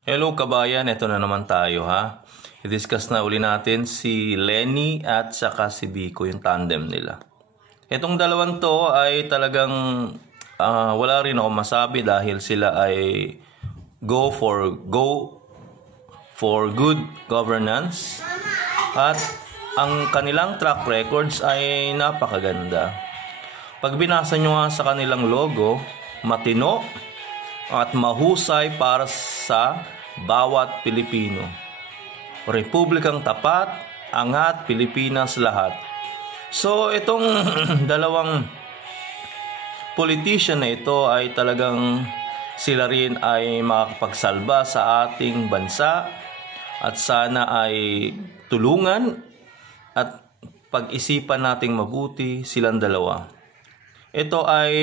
Hello kabayan, ito na naman tayo ha. I-discuss na uli natin si Lenny at saka si Biko, yung tandem nila. Itong dalawang to ay talagang wala rin ako masabi dahil sila ay go for good governance at ang kanilang track records ay napakaganda. Pag binasa nyo nga sa kanilang logo, matino at mahusay para sa bawat Pilipino. Republikang tapat, angat, Pilipinas lahat. So itong dalawang politician na ito ay talagang sila rin ay makakapagsalba sa ating bansa at sana ay tulungan at pag-isipan nating mabuti silang dalawa. Ito ay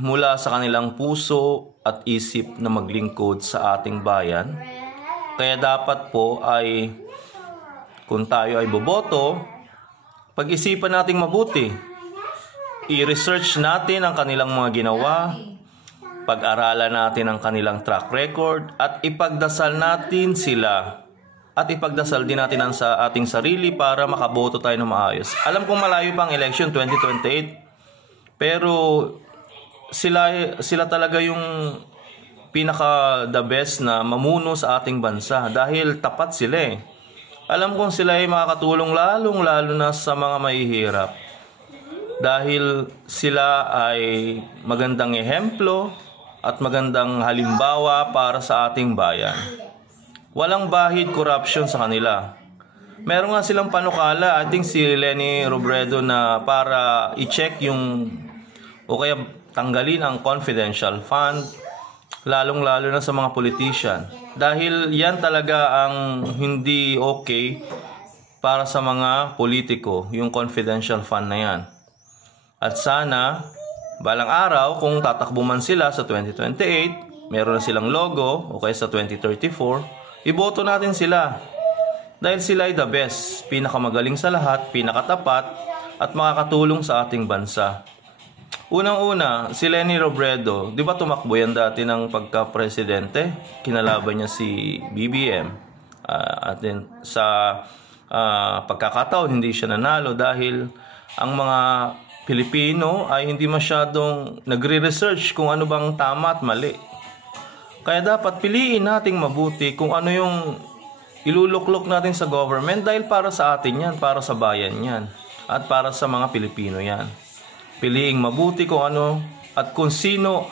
mula sa kanilang puso at isip na maglingkod sa ating bayan. Kaya dapat po ay kung tayo ay boboto, pag-isipan nating mabuti. I-research natin ang kanilang mga ginawa, pag-aralan natin ang kanilang track record at ipagdasal natin sila. At ipagdasal din natin sa ating sarili para makaboto tayo ng maayos. Alam kong malayo pang election 2028. Pero sila talaga yung pinaka the best na mamuno sa ating bansa dahil tapat sila eh. Alam kong sila ay makakatulong lalo na sa mga mahihirap. Dahil sila ay magandang ehemplo at magandang halimbawa para sa ating bayan. Walang bahid corruption sa kanila. Meron nga silang panukala, I think si Lenny Robredo, na para i-check yung o kaya tanggalin ang confidential fund, lalong-lalo na sa mga politician. Dahil yan talaga ang hindi okay para sa mga politiko, yung confidential fund na yan. At sana, balang araw, kung tatakbo man sila sa 2028, meron na silang logo, o kaya sa 2034, iboto natin sila. Dahil sila ay the best, pinakamagaling sa lahat, pinakatapat, at makakatulong sa ating bansa. Unang-una, si Lenny Robredo, di ba tumakbo yan dati ng pagka-presidente? Kinalaban niya si BBM. At then, sa pagkakataon, hindi siya nanalo dahil ang mga Pilipino ay hindi masyadong nagre-research kung ano bang tama at mali. Kaya dapat piliin nating mabuti kung ano yung iluluklok natin sa government dahil para sa atin yan, para sa bayan yan, at para sa mga Pilipino yan. Piliing mabuti kung ano at kung sino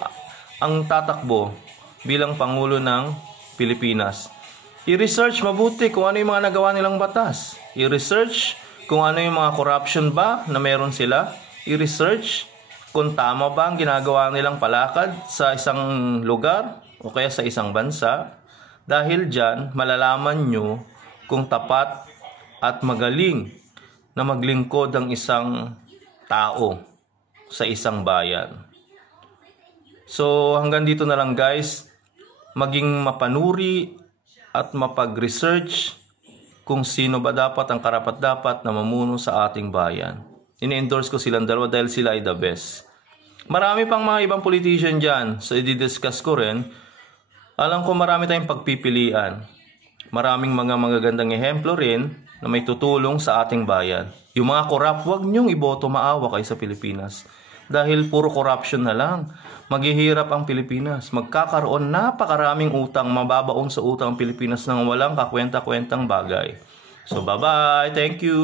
ang tatakbo bilang Pangulo ng Pilipinas. I-research mabuti kung ano yung mga nagawa nilang batas. I-research kung ano yung mga corruption ba na meron sila. I-research kung tama ba ang ginagawa nilang palakad sa isang lugar o kaya sa isang bansa. Dahil dyan, malalaman nyo kung tapat at magaling na maglingkod ang isang tao sa isang bayan. So hanggang dito na lang guys, maging mapanuri at mapag-research kung sino ba dapat ang karapat-dapat na mamuno sa ating bayan. Ini-endorse ko silang dalawa dahil sila ay the best. Marami pang mga ibang politician dyan, so i-discuss ko rin. Alam ko marami tayong pagpipilian. Maraming mga magagandang ehemplo rin na may tutulong sa ating bayan. Yung mga corrupt, huwag nyong iboto, maawa kayo sa Pilipinas. Dahil puro corruption na lang. Maghihirap ang Pilipinas. Magkakaroon napakaraming utang, mababaon sa utang ang Pilipinas nang walang kakwenta-kwentang bagay. So bye-bye. Thank you.